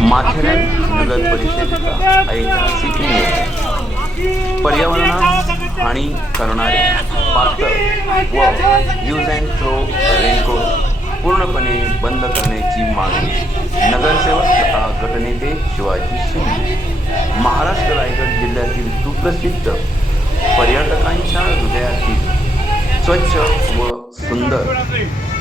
माथेरान नगर परिषदेचा ऐतिहासिक निर्णय पर्यावरणास हानी करणारे पातळ व यूज अँड थ्रो रेनकोट पूर्णपणे बंद करण्याची मागणी नगरसेवक तथा गटनेते शिवाजी शिंदे। महाराष्ट्र रायगड जिल्ह्यातील सुप्रसिद्ध पर्यटकांच्या हृदयातील स्वच्छ व सुंदर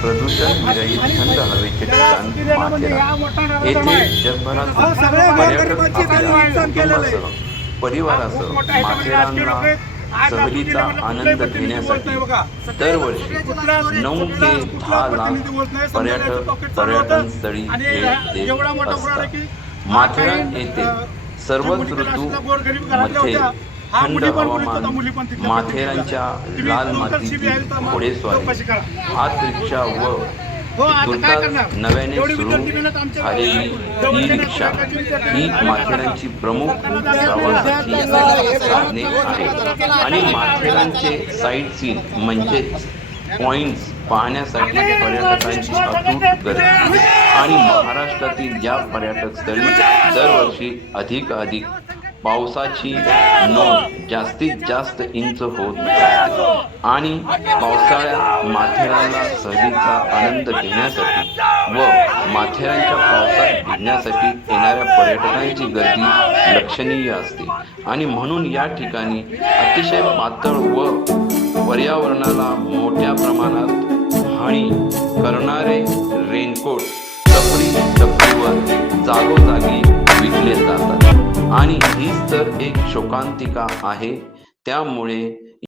प्रदूषण विरहित थंड हवेचे ठिकाण माथेरान येथे जगभरातून पर्यटक आपल्या कुटुंबासह परिवारासह माथेरानला सहलीचा आनंद घेण्यासाठी दरवर्षी 9 ते 10 लाख पर्यटक पर्यटन स्थळी भेट देत असतात। माथेरान येथे सर्वच ऋतूमध्ये थंड हवामान, माथेरानच्या लाल मातीतील घोडेस्वारी, हात रिक्षा व नुकताच नव्याने सुरू झालेली ई रिक्षा ही माथेरानची प्रमुख प्रवासाची साधने आहेत आणि माथेरानचे साईट सीन म्हणजेच पॉइंट्स पाहण्यासाठी पर्यटकांची अतूट गर्दी आणि महाराष्ट्रातील या पर्यटक स्थळी दरवर्षी अधिकाधिक पावसाची नोंद जास्तीत जास्त इंच होत आणि पावसाळ्यात माथेरानला सहलीचा आनंद घेण्यासाठी व माथेरानच्या पावसात भिजण्यासाठी येणाऱ्या पर्यटकांची गर्दी लक्षणीय असते आणि म्हणून या ठिकाणी अतिशय पातळ व पर्यावरणाला मोठ्या प्रमाणात हानी करणारे रेनकोट टपरीवर जागोजागी विकले जातात आणि हीच तर एक शोकांतिका आहे। त्यामुळे